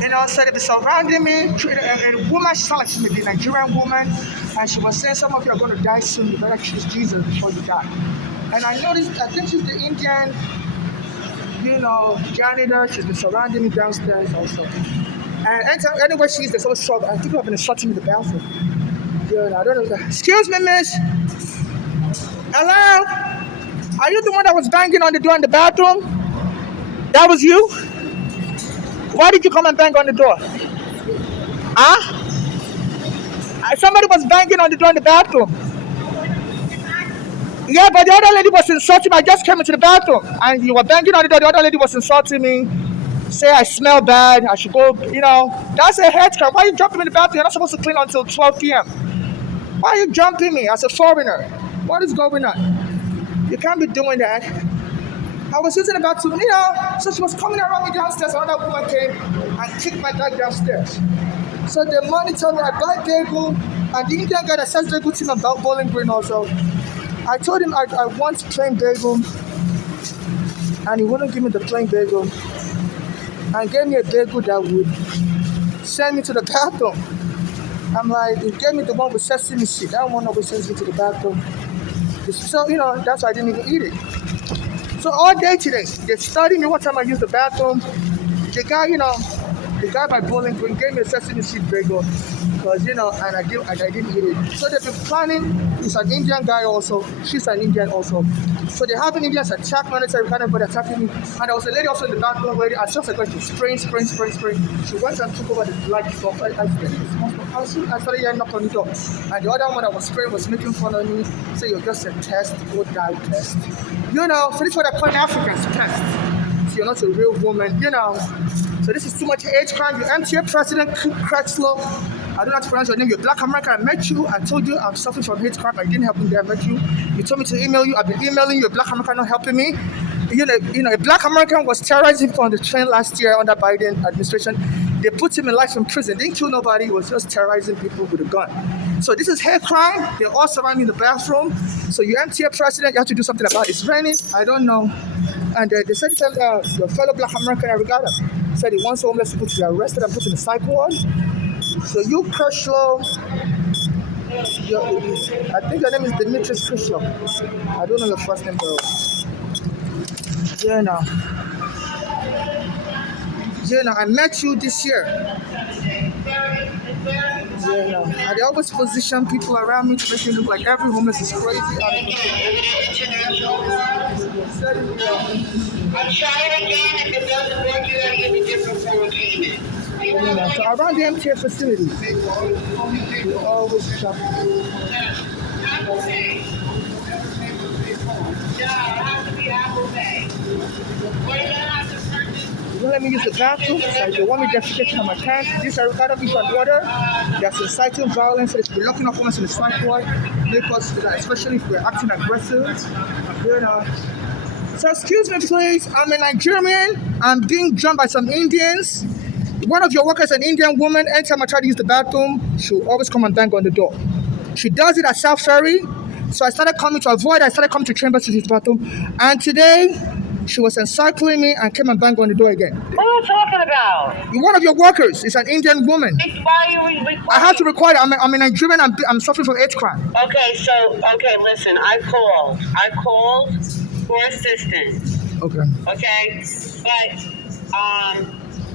You know, so they be surrounding me. And a woman, she sounded like she was a Nigerian woman, and she was saying, "Some of you are going to die soon. You better choose Jesus before you die." And I noticed, I think she's the Indian, janitor. She's been surrounding me downstairs also. And anytime, anywhere she's there's always trouble. And people have been insulting me in the bathroom. I don't know. Excuse me, miss. Hello? Are you the one that was banging on the door in the bathroom? That was you? Why did you come and bang on the door? Huh? Somebody was banging on the door in the bathroom. Yeah, but the other lady was insulting me. I just came into the bathroom and you were banging on the door. The other lady was insulting me. Say I smell bad. I should go, That's a head crime. Why are you jumping in the bathroom? You're not supposed to clean until 12 p.m. Why are you jumping me as a foreigner? What is going on? You can't be doing that. I was using the bathroom, so she was coming around me downstairs. Another woman came and kicked my dad downstairs. So the money told me I buy bagel, and the Indian guy that sells bagel to me about Bowling Green also. I told him I want plain bagel, and he wouldn't give me the plain bagel, and gave me a bagel that would send me to the bathroom. I'm like, he gave me the one with sesame seed. That one always sends me to the bathroom. So, that's why I didn't even eat it. So all day today, they studied me what time I use the bathroom. The guy by Bowling Green gave me a sesame seed bagel because, and I didn't eat it. So they've been planning. He's an Indian guy also. She's an Indian also. So they have an Indian attack military kind of body attacking me. And there was a lady also in the bathroom where I just like to spray. She went and took over the light stuff. I started hearing knock on the door. And the other one that was spraying was making fun of me. Say you're just a test, go die test. So this is what I call Africans test. So you're not a real woman, So this is too much hate crime. You MTA President Kretslow. I don't know how to pronounce your name. You're Black American. I met you. I told you I'm suffering from hate crime. I didn't help you there. I met you. You told me to email you. I've been emailing you. A Black American not helping me. A Black American was terrorizing people on the train last year under Biden administration. They put him in life in prison. Didn't kill nobody. He was just terrorizing people with a gun. So this is hate crime. They all surround me in the bathroom. So you MTA President, you have to do something about it. It's raining. I don't know. And they said your fellow Black American, I regard him, said he wants homeless people to be arrested and put in the psych ward. So you, Kretslow, I think your name is Demetrius Kretslow. I don't know your first name, though. I met you this year. And they always position people around me to make me look like every homeless is crazy. I'll try it again. If it doesn't work, you gotta give me different form payment. So around the MTA facility, we always shop. Apple Pay. No, it has to be Apple Pay. What do you have to purchase? You don't let me use the bathroom. So they want me to get on my pants. This are Ricardo Beach on water. That's inciting violence. It's been locking up women in the psych ward. Because, especially if we're acting aggressive. So excuse me, please. I'm a Nigerian. I'm being jumped by some Indians. One of your workers, an Indian woman, anytime I try to use the bathroom, she'll always come and bang on the door. She does it at South Ferry. So I started coming to avoid. I started coming to Chambers to use the bathroom. And today, she was encircling me and came and banged on the door again. What are you talking about? One of your workers is an Indian woman. Why are you recording? I have to record it. I'm a Nigerian. I'm suffering from hate crime. Okay, listen. I called for assistance. Okay. Okay? But,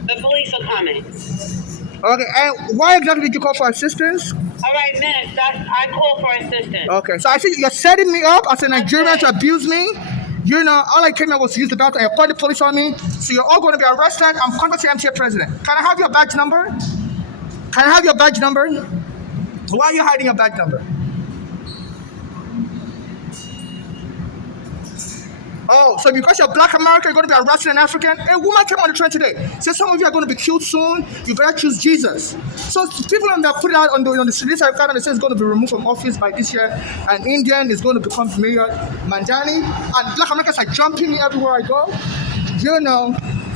the police are coming. Okay, and why exactly did you call for assistance? All right, miss, I called for assistance. Okay, so I see you're setting me up as a Nigerian to abuse me. All I came here was to use the bathroom. I called the police on me. So you're all going to be arrested. I'm contacting MTA President. Can I have your badge number? Why are you hiding your badge number? Oh, so because you're Black American, you're going to be arrested in African? A woman came on the train today. Said some of you are going to be killed soon. You better choose Jesus. So people that put it out on the streets are kind of say it's going to be removed from office by this year. An Indian is going to become Mayor Manjani. And Black Americans are jumping me everywhere I go.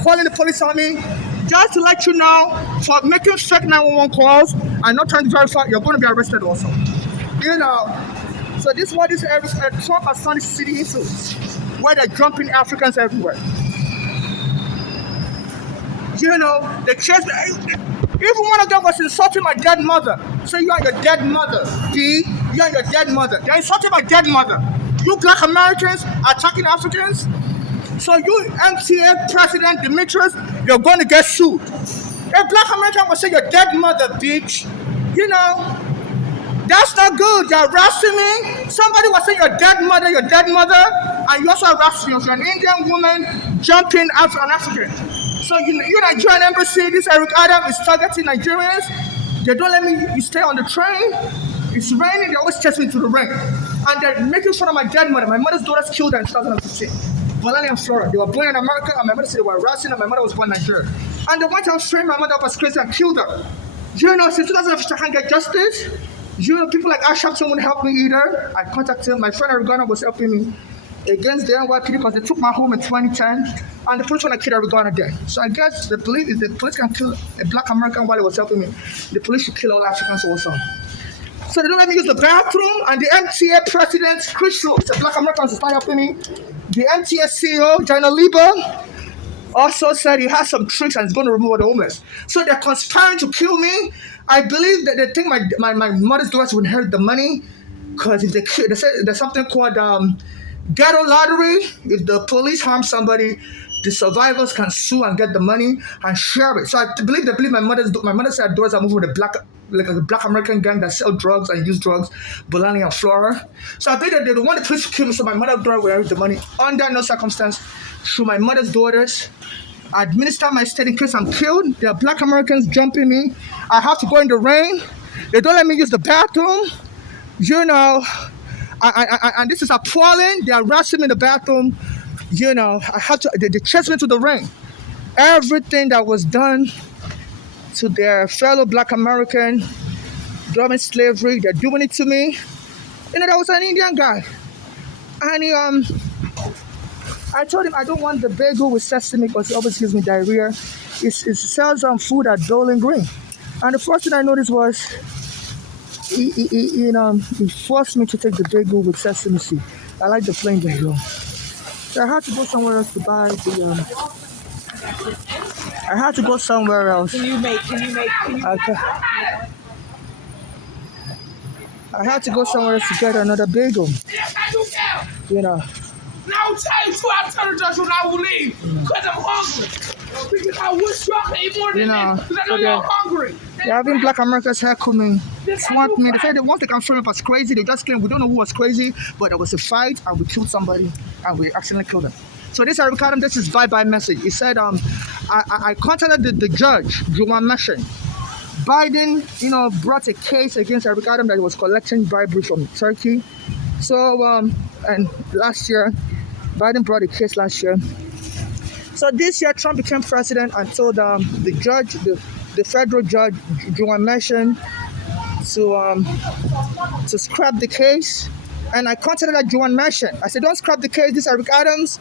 Calling the police on me. Just to let you know, for making fake 911 calls and not trying to verify, you're going to be arrested also. So this is what this Trump has turned this city into, where they're jumping Africans everywhere. You know, they chased me. Even one of them was insulting my dead mother. So you are your dead mother, D. You are your dead mother. They're insulting my dead mother. You black Americans attacking Africans. So you MTA President Demetrius, you're going to get sued. A black American will say your dead mother, bitch. You know, that's not good. You're harassing me. Somebody will say your dead mother, and you also harass me. You're an Indian woman jumping after an African. So you Nigerian embassy, this Eric Adam is targeting Nigerians. They don't let me stay on the train. It's raining, they always chase me to the rain. And they're making fun of my dead mother. My mother's daughter's killed her in 2015. Bolani and Flora. They were born in America, and my mother said they were harassing, and my mother was born in Nigeria. And they went out straight my mother up as crazy and killed her. You know, since 2015, I can't get justice. You know, people like Asham won't help me either. I contacted my friend Arigana was helping me against the NYPD because they took my home in 2010, and the police want to kill Arigana there. So I guess the belief is the police can kill a black American while he was helping me. The police should kill all Africans also. So they don't let me use the bathroom, and the MTA president, Chris Rowe, the black Americans is not helping me. The MTA CEO, Jana Lieber, also said he has some tricks and is going to remove all the homeless. So they're conspiring to kill me. I believe that they think my mother's daughters will inherit the money because if they said there's something called ghetto lottery. If the police harm somebody, the survivors can sue and get the money and share it. So I believe my mother said daughters are moving with a black American gang that sell drugs and use drugs, Bolani and Flora. So I believe that they don't want the police to kill me, so my mother's daughter will inherit the money. Under no circumstance should my mother's daughters administer my estate in case I'm killed. There are black Americans jumping me. I have to go in the rain. They don't let me use the bathroom. You know, and this is appalling. They are harassing me in the bathroom. You know, I have to. They chase me to the rain. Everything that was done to their fellow black American during slavery, they're doing it to me. You know, there was an Indian guy, and I told him I don't want the bagel with sesame because it always gives me diarrhea. It sells food at Bowling Green. And the first thing I noticed was he forced me to take the bagel with sesame seed. I like the plain bagel. So I had to go somewhere else to buy the I had to go somewhere else. Can you make Okay. I had to go somewhere else to get another bagel. Yes, I do now. You know. Now I will tell you too, I tell the judge when I will leave. Because I'm hungry. Because I wish y'all could eat more than this. Because I know y'all hungry. They're having black Americans heckling me. Swamp me. They said they want to come frame up as crazy. They just claim we don't know who was crazy, but there was a fight and we killed somebody and we accidentally killed him. So this Eric Adam, this is bye-bye message. He said, I contacted the judge, Juwan Meshen. Biden, brought a case against Eric Adam that he was collecting bribery from Turkey. So, and last year, Biden brought a case last year. So this year, Trump became president and told the judge, the federal judge, Juwan Meshen, to scrap the case. And I contacted Juwan Meshen. I said, don't scrap the case. This Eric Adams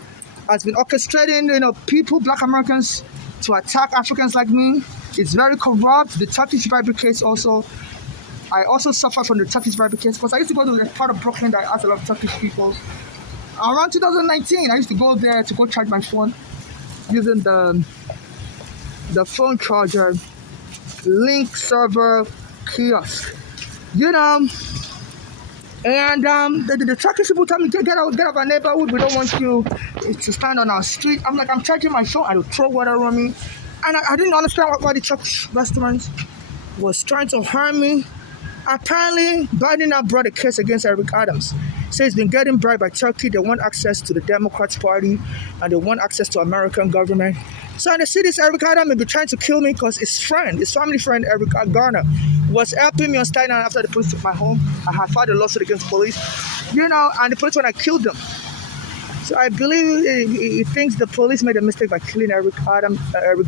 has been orchestrating, people, black Americans, to attack Africans like me. It's very corrupt. The Turkish bribery case also. I also suffer from the Turkish bribery case because I used to go to the part of Brooklyn that I asked a lot of Turkish people. Around 2019, I used to go there to go charge my phone using the phone charger link server kiosk. And the Turkish people tell me, get out of our neighborhood. We don't want you to stand on our street. I'm like, I'm charging my phone. I will throw water on me. And I didn't understand why the Turkish restaurant was trying to harm me. Apparently, Biden now brought a case against Eric Adams. Says he's been getting bribed by Turkey. They want access to the Democrats Party and they want access to American government. So in the cities, Eric Adams may be trying to kill me because his family friend, Eric Garner, was helping me on Staten Island after the police took my home. I had filed a lawsuit against the police, and the police when I killed them. So I believe he thinks the police made a mistake by killing Eric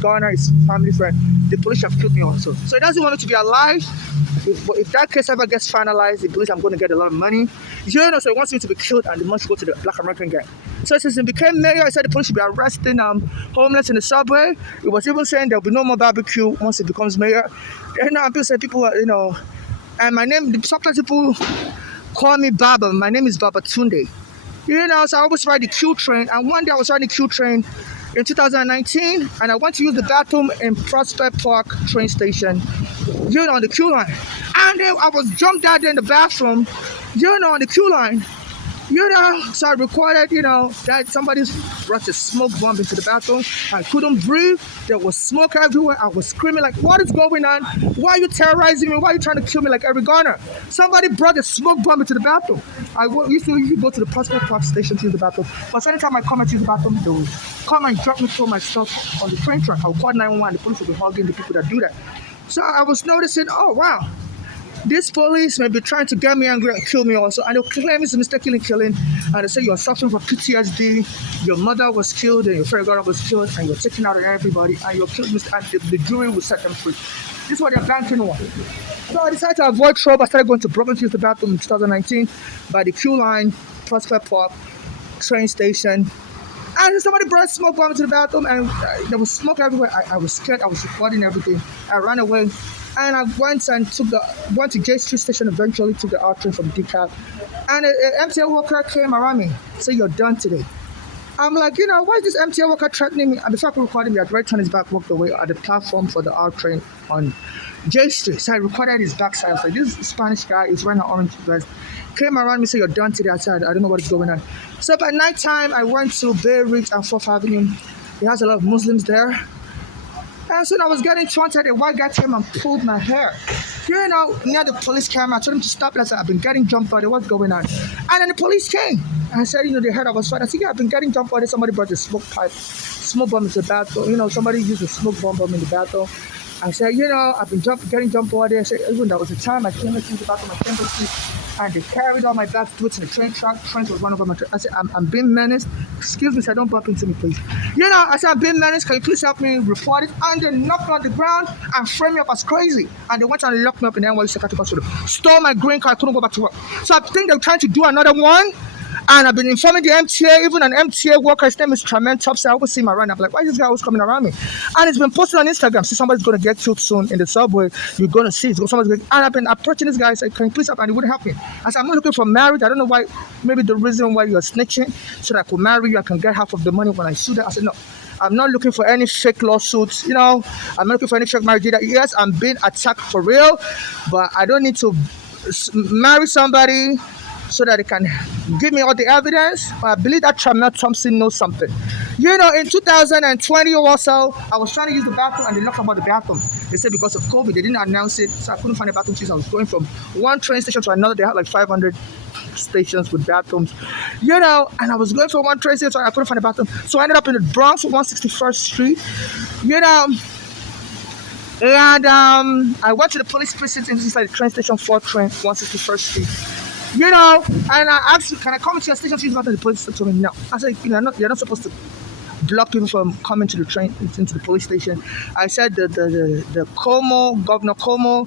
Garner, his family friend. The police have killed me also. So he doesn't want me to be alive. If that case ever gets finalized, he believes I'm going to get a lot of money. So he wants me to be killed and the money should go to the black American gang. So since he became mayor, I said the police should be arresting homeless in the subway. He was even saying there'll be no more barbecue once he becomes mayor. And my name, sometimes people call me Baba. My name is Baba Tunde. So I always ride the Q train. And one day I was riding the Q train, in 2019, and I went to use the bathroom in Prospect Park train station, on the queue line. And then I was jumped out there in the bathroom, on the queue line. So I recorded, that somebody brought a smoke bomb into the bathroom. I couldn't breathe. There was smoke everywhere. I was screaming like, what is going on? Why are you terrorizing me? Why are you trying to kill me like Eric Garner? Somebody brought a smoke bomb into the bathroom. I used to go to the Prospect Park station to use the bathroom. But anytime I come and use the bathroom, they would come and drop me through my stuff on the train track. I would call 911. The police would be hugging the people that do that. So I was noticing, oh, wow. This police may be trying to get me angry and kill me also. And they'll claim it's a mistaken killing. And they say you're suffering from PTSD. Your mother was killed and your friend was killed. And you're taking out everybody. And you're killed. And the jury will set them free. This is what they're banking on. So I decided to avoid trouble. I started going to Brooklyn to use the bathroom in 2019 by the queue line, Prospect Park, train station. And somebody brought smoke bomb into the bathroom. And there was smoke everywhere. I was scared. I was recording everything. I ran away. And I went to J Street Station eventually, took the R train from DCAB. And an MTA worker came around me, said, you're done today. I'm like, why is this MTA worker threatening me? And before I could record him, he had already turned his back, walked away at the platform for the R train on J Street. So I recorded his backside. I was like, this Spanish guy is wearing an orange vest. Came around me, said, you're done today. I said, I don't know what is going on. So by nighttime, I went to Bay Ridge and 4th Avenue. He has a lot of Muslims there. And so I was getting taunted. A white guy came and pulled my hair. Near the police camera, I told him to stop. I said, I've been getting jumped on. What's going on? And then the police came. And I said, they heard I was fighting. I said, yeah, I've been getting jumped on. Somebody brought a smoke bomb into the bathroom. Somebody used a smoke bomb in the bathroom. I said, I've been getting jumped on there. I said, even there was a time I came into the bathroom, I came to sleep, and they carried all my bags to the train track. Train was one over my train. I said, I'm being menaced. Excuse me, sir, don't bump into me, please. I said, I'm being menaced. Can you please help me report it? And they knocked me on the ground and framed me up as crazy. And they went and locked me up in the NYU Psychiatric Hospital. Stole my green card. I couldn't go back to work. So I think they're trying to do another one. And I've been informing the MTA, even an MTA worker, his name is Tremaine Thompson. I always see him around. I'm like, why is this guy always coming around me? And it's been posted on Instagram. See, somebody's going to get killed soon in the subway. You're going to see it. And I've been approaching this guy. I said, can you please help? And he wouldn't help me. I said, I'm not looking for marriage. I don't know why. Maybe the reason why you're snitching, so that I could marry you. I can get half of the money when I sue that. I said, no. I'm not looking for any fake lawsuits, I'm not looking for any fake marriage either. Yes, I'm being attacked for real, but I don't need to marry somebody so that they can give me all the evidence. But I believe that Tremaine Thompson knows something. In 2020 or so, I was trying to use the bathroom and they knocked about the bathroom. They said because of COVID, they didn't announce it, so I couldn't find a bathroom. I was going from one train station to another. They had like 500 stations with bathrooms, and I was going from one train station, so I couldn't find a bathroom. So I ended up in the Bronx, 161st Street, and I went to the police precinct inside the train station, 4th train, 161st Street. And I asked, can I come into your station? She's not in the police station. Told me no. I said, you're not supposed to block people from coming to the train into the police station. I said the Governor Cuomo,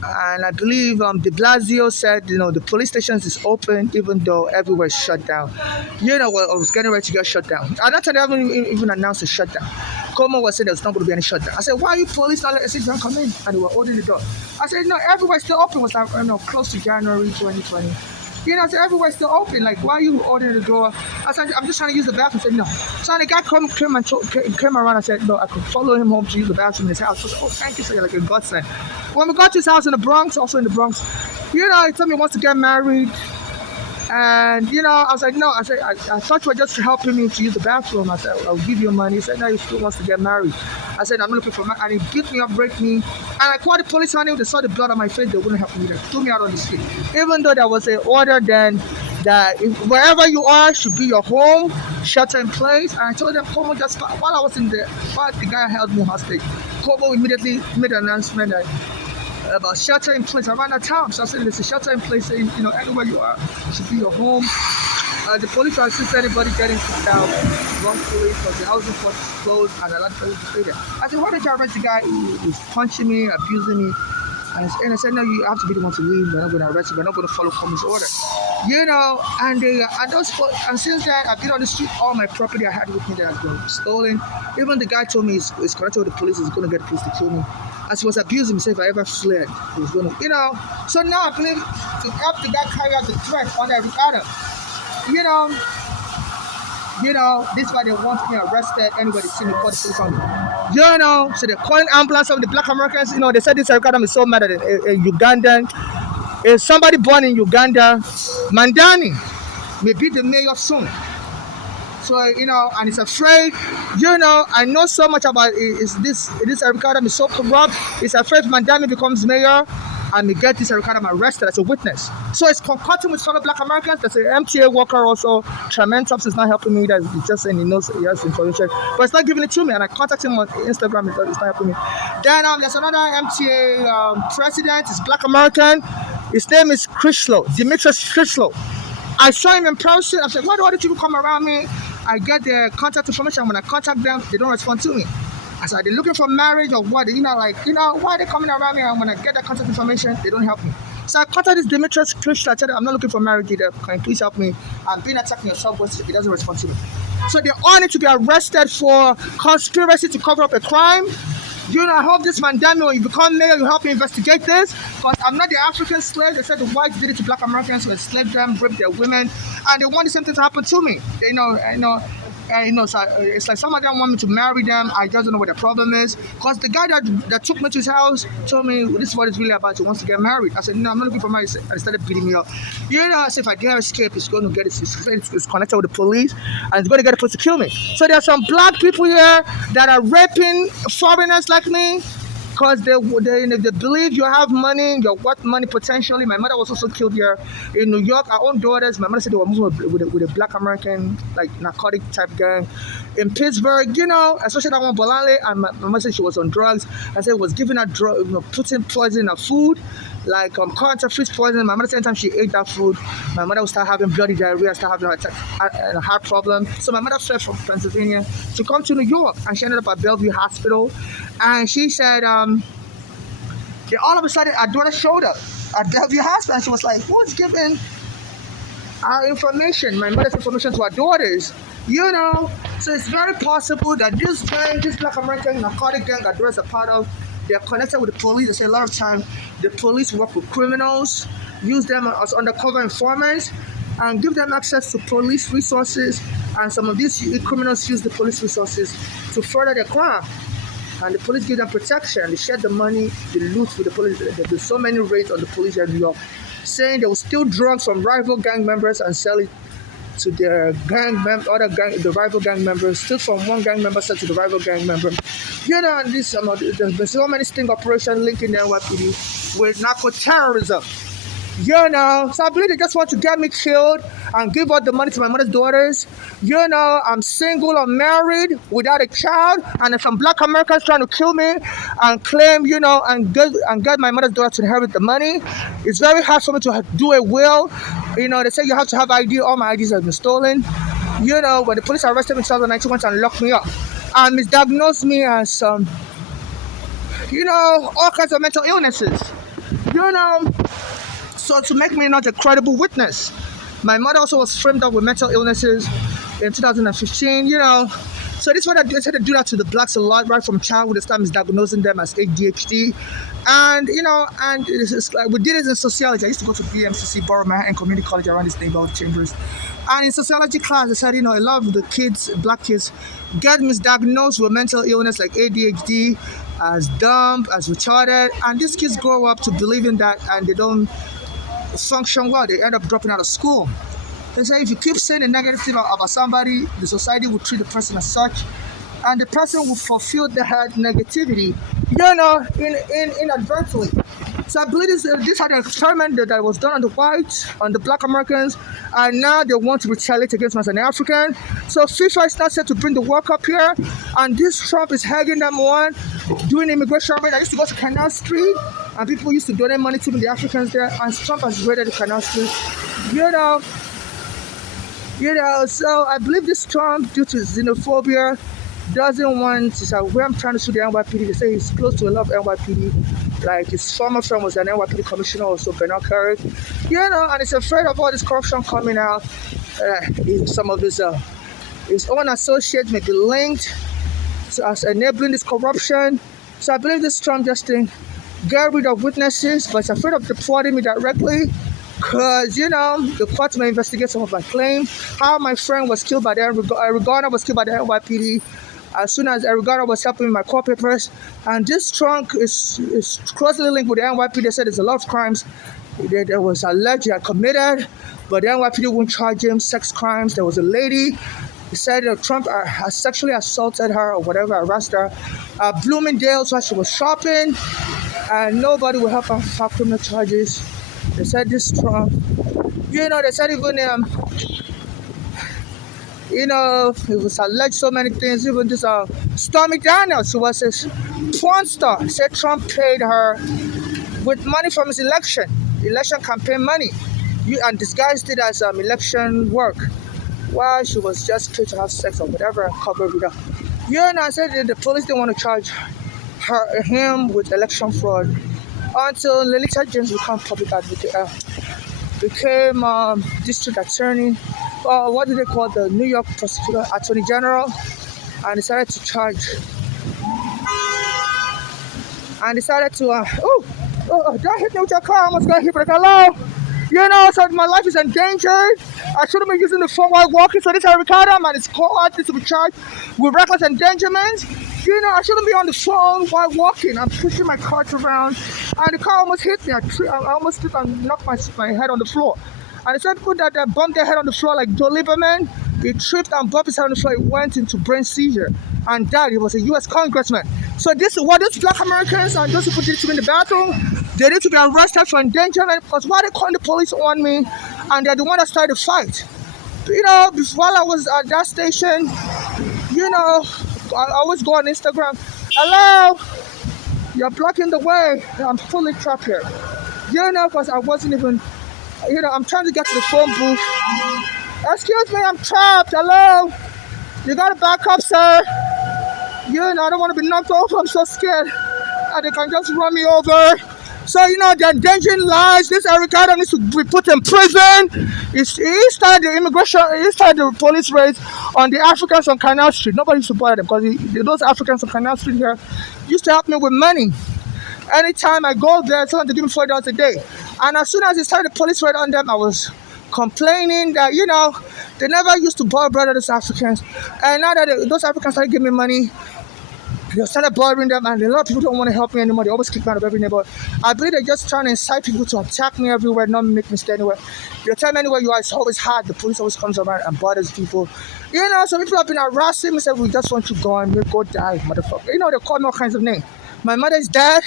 and I believe de Blasio said, the police stations is open even though everywhere is shut down. I was getting ready to get shut down. At that time, they haven't even announced a shutdown. Cuomo was saying there's not going to be any shutdown. I said, why are you police not letting them come in? And they were holding the door. I said, no, everywhere's still open. It was like, close to January 2020. I said, everywhere's still open. Like, why are you holding the door? I said, I'm just trying to use the bathroom. I said, no. So the guy came around. I said, no, I could follow him home to use the bathroom in his house. I said, oh, thank you, sir. You're like a godsend. When we got to his house in the Bronx, also in the Bronx, he told me he wants to get married. And, I was like, no. I said, I thought you were just helping me to use the bathroom. I said, I'll give you money. He said, no, he still wants to get married. I said, I'm not looking for marriage. And he beat me up, break me. And I called the police on him. They saw the blood on my face. They wouldn't help me. They threw me out on the street. Even though there was an order then that wherever you are should be your home, shelter in place. And I told them, Cuomo, just while I was in there, while the guy held me hostage, Cuomo immediately made an announcement that about shelter in place around the town. So I said, there's a shelter in place, saying, anywhere you are should be your home. The police will assist anybody getting kicked out wrongfully because the housing force is closed and a lot of people to stay there. I said, why did you arrest the guy who's punching me, abusing me? And I said, no, you have to be the one to leave. We're not going to arrest you. We're not going to follow Cuomo's order. And since then, I've been on the street. All my property I had with me that has been stolen. Even the guy told me he's connected with the police. He's going to get the police to kill me. As he was abusing me, said if I ever fled, he was going to, So now I believe to help the guy carry out the threat on every other, You know, this why they want me arrested. Anybody see me call the police on me. You know, so they're calling ambulance of the black Americans. You know, they said this Eric is so mad at a Ugandan. Is somebody born in Uganda, Mandani, may be the mayor soon. So, you know, and he's afraid, you know, I know so much about this Eric Adam is so corrupt. He's afraid Mandani becomes mayor and we get this Eric Adam arrested as a witness. So it's concocting with fellow black Americans. There's an MTA worker also. Tremendous is not helping me. He's just saying he knows he has information, but it's not giving it to me. And I contacted him on Instagram. It's not helping me. Then there's another MTA president. He's black American. His name is Chrysler, Demetrius Chrysler. I saw him in person. I said, why do all the people come around me? I get their contact information. When I contact them, they don't respond to me. I said, are they looking for marriage or what? You know, why are they coming around me? And when I get their contact information, they don't help me. So I contacted this Demetrius Chrysler. I said, I'm not looking for marriage either. Can you please help me? I'm being attacked in your subway. He doesn't respond to me. So they all need to be arrested for conspiracy to cover up a crime. You know, I hope this Mandami, when you become mayor, you help me investigate this. Because I'm not the African slave. They said the whites did it to black Americans who enslaved them, raped their women, and they want the same thing to happen to me. They know. So it's like some of them want me to marry them. I just don't know what the problem is. Because the guy that took me to his house told me this is what it's really about. He wants to get married. I said, no, I'm not looking for marriage. And he started beating me up. You know, I said, if I dare escape, it's going to get it. It's connected with the police, and it's going to get the police to kill me. So there are some black people here that are raping foreigners like me. Because they believe you have money, you're worth money potentially. My mother was also killed here in New York. Our own daughters, my mother said they were moving with a black American, like narcotic type gang. In Pittsburgh, you know, especially that one Bolale, and my mother said she was on drugs. I said it was giving her drugs, you know, putting poison in her food, like counterfeit poison. My mother said anytime she ate that food, my mother would start having bloody diarrhea, start having a heart problem. So my mother fled from Pennsylvania to come to New York, and she ended up at Bellevue Hospital. And she said, then all of a sudden, our daughter showed up at Bellevue Hospital, and she was like, who's giving our information, my mother's information, to our daughters? You know, so it's very possible that this gang, this black American narcotic gang our daughters are part of, they're connected with the police. They say a lot of time the police work with criminals, use them as undercover informants, and give them access to police resources. And some of these criminals use the police resources to further their crime. And the police give them protection. They share the money, the loot with the police. There's so many raids on the police in New York, saying they will steal drugs from rival gang members and sell it to their the rival gang members. Steal from one gang member, sell to the rival gang member. You know, and there's so many sting operations linking the NYPD with narco terrorism. You know, so I believe they just want to get me killed and give out the money to my mother's daughters. You know, I'm single, I'm married, without a child, and if some black Americans trying to kill me and claim, you know, and get my mother's daughter to inherit the money, it's very hard for me to do a will. You know, they say you have to have ID. All my IDs have been stolen. You know, when the police arrested me in 2019, went and locked me up and misdiagnosed me as, you know, all kinds of mental illnesses. You know. So to make me not a credible witness. My mother also was framed up with mental illnesses in 2015, you know. So this is what I decided to do that to the blacks a lot, right from childhood. This time is diagnosing them as ADHD. And, you know, and it's like we did it in sociology. I used to go to BMCC, Borough Manhattan Community College around this neighborhood chambers. And in sociology class, they said, you know, a lot of the kids, black kids, get misdiagnosed with mental illness like ADHD, as dumb, as retarded. And these kids grow up to believing that, and they don't function well. They end up dropping out of school. They say if you keep saying a negative thing about somebody, the society will treat the person as such, and the person will fulfill that negativity, you know, inadvertently. So I believe this had an experiment that was done on the whites, on the black Americans, and now they want to retaliate against me as an African. So FIFA is not set to bring the World Cup here, and this Trump is egging them on, doing immigration raid. I used to go to Canal Street, and people used to donate money to me, the Africans there, and Trump has raided the Canal Street. You know, so I believe this Trump, due to xenophobia, doesn't want to say, where I'm trying to sue the NYPD. They say he's close to a lot of NYPD. Like his former friend was an NYPD commissioner, also Bernard Carrick. You know, and he's afraid of all this corruption coming out. Some of his own associates may be linked as enabling this corruption. So I believe this Trump just thing, get rid of witnesses, but he's afraid of deporting me directly. Because, the court may investigate some of my claim. How my friend was killed by the Erigana was killed by the NYPD as soon as Erigana was helping me with my court papers. And this trunk is closely linked with the NYPD. They said there's a lot of crimes that was alleged he had committed, but the NYPD wouldn't charge him sex crimes. There was a lady. He said that Trump sexually assaulted her or whatever, arrested her at Bloomingdale's while she was shopping, and nobody will help her file criminal charges. They said this Trump, they said even, it was alleged so many things. Even this Stormy Daniels, who was this porn star, said Trump paid her with money from his election campaign money, and disguised it as election work, while she was just paid to have sex or whatever and covered with her. I said that the police didn't want to charge him with election fraud until Lolita James became public advocate, became district attorney, or what do they call the New York prosecutor, attorney general, and decided to charge. And decided to, don't hit me with your car, I almost got hit with a car. Hello? So my life is endangered. I shouldn't be using the phone while walking, so this is Ricardo, and it's called to be charged with reckless endangerment. I shouldn't be on the phone while walking. I'm pushing my cart around, and the car almost hit me. I almost knocked my head on the floor. And it's not good that they bumped their head on the floor like Joe Lieberman. He tripped and bumped his head on the floor. He went into brain seizure and died. He was a U.S. congressman. So this is what these black Americans and those people did to me in the bathroom. They need to be arrested for endangerment, because why they calling the police on me, and they're the one that started the fight. While I was at that station, I always go on Instagram. Hello, you're blocking the way. I'm fully trapped here. Because I wasn't even, I'm trying to get to the phone booth. Excuse me, I'm trapped. Hello, you gotta back up, sir. I don't want to be knocked over. I'm so scared. And they can just run me over. So, they're endangering lives. This Ricardo needs to be put in prison. He started the police raids on the Africans on Canal Street. Nobody used to bother them, because those Africans on Canal Street here used to help me with money. Anytime I go there, someone to give me $40 a day. And as soon as he started the police raid on them, I was complaining that, they never used to bother those Africans. And now that those Africans started giving me money, they started bothering them, and a lot of people don't want to help me anymore. They always kick me out of every neighborhood. I believe they're just trying to incite people to attack me everywhere, not make me stay anywhere. You tell me anywhere you are, it's always hard. The police always comes around and bothers people. Some people have been harassing me, said, we just want you gone. You go die, motherfucker. They call me all kinds of names. My mother is dead.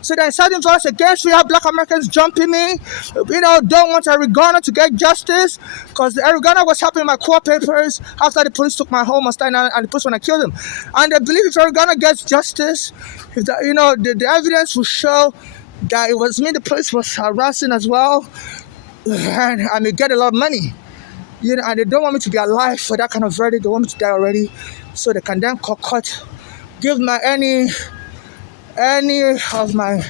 So they're inciting violence against me. Have black Americans jumping me. Don't want Erigana to get justice, because Erigana was helping my court papers after the police took my home on Staten Island, and the police when I killed him. And they believe if Erigana gets justice, if the evidence will show that it was me the police was harassing as well, and I may get a lot of money. And they don't want me to be alive for that kind of verdict. They want me to die already, so they can then concoct, give my any of my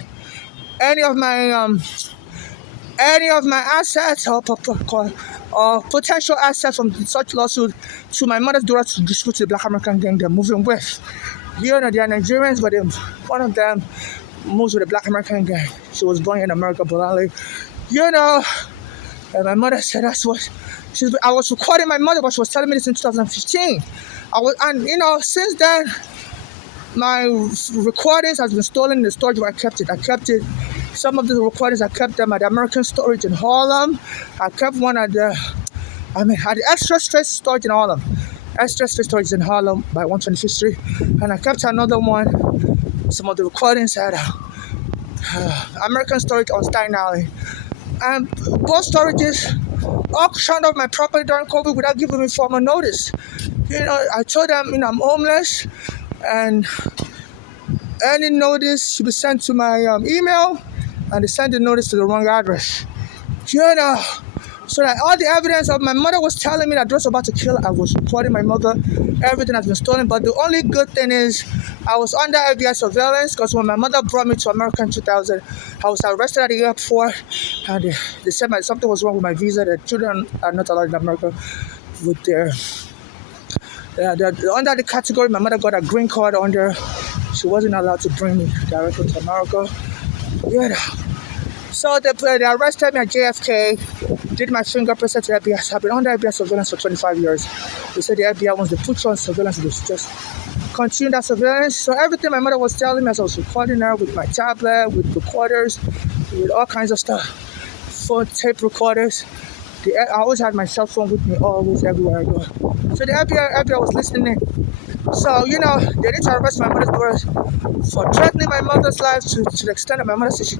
assets or potential assets from such lawsuit to my mother's daughter to dispute the black American gang they're moving with. They are Nigerians, but one of them moves with the black American gang. She was born in America, Bolali. And my mother said that's what I was recording my mother, but she was telling me this in 2015. Since then, my recordings has been stolen in the storage where I kept it. Some of the recordings, I kept them at the American Storage in Harlem. I kept one at the Extra Space Storage in Harlem. Extra Space Storage in Harlem by 125th Street. And I kept another one, some of the recordings at American Storage on Staten Island. And both storages auctioned off my property during COVID without giving me formal notice. I told them, I'm homeless, and any notice should be sent to my email, and they sent the notice to the wrong address. So that all the evidence of my mother was telling me that I was about to kill her. I was reporting my mother. Everything has been stolen. But the only good thing is I was under FBI surveillance, because when my mother brought me to America in 2000, I was arrested at the airport, and they said something was wrong with my visa. The children are not allowed in America with their... they're under the category my mother got a green card under. She wasn't allowed to bring me directly to America. So they arrested me at JFK, did my fingerprints at the FBI. I've been under FBI surveillance for 25 years. They said the FBI, once they put you on surveillance, they just continue that surveillance. So everything my mother was telling me as I was recording her with my tablet, with recorders, with all kinds of stuff, phone tape recorders. I always had my cell phone with me, always, everywhere I go. So the FBI was listening. So, they didn't arrest my mother's daughter for threatening my mother's life to the extent that my mother said she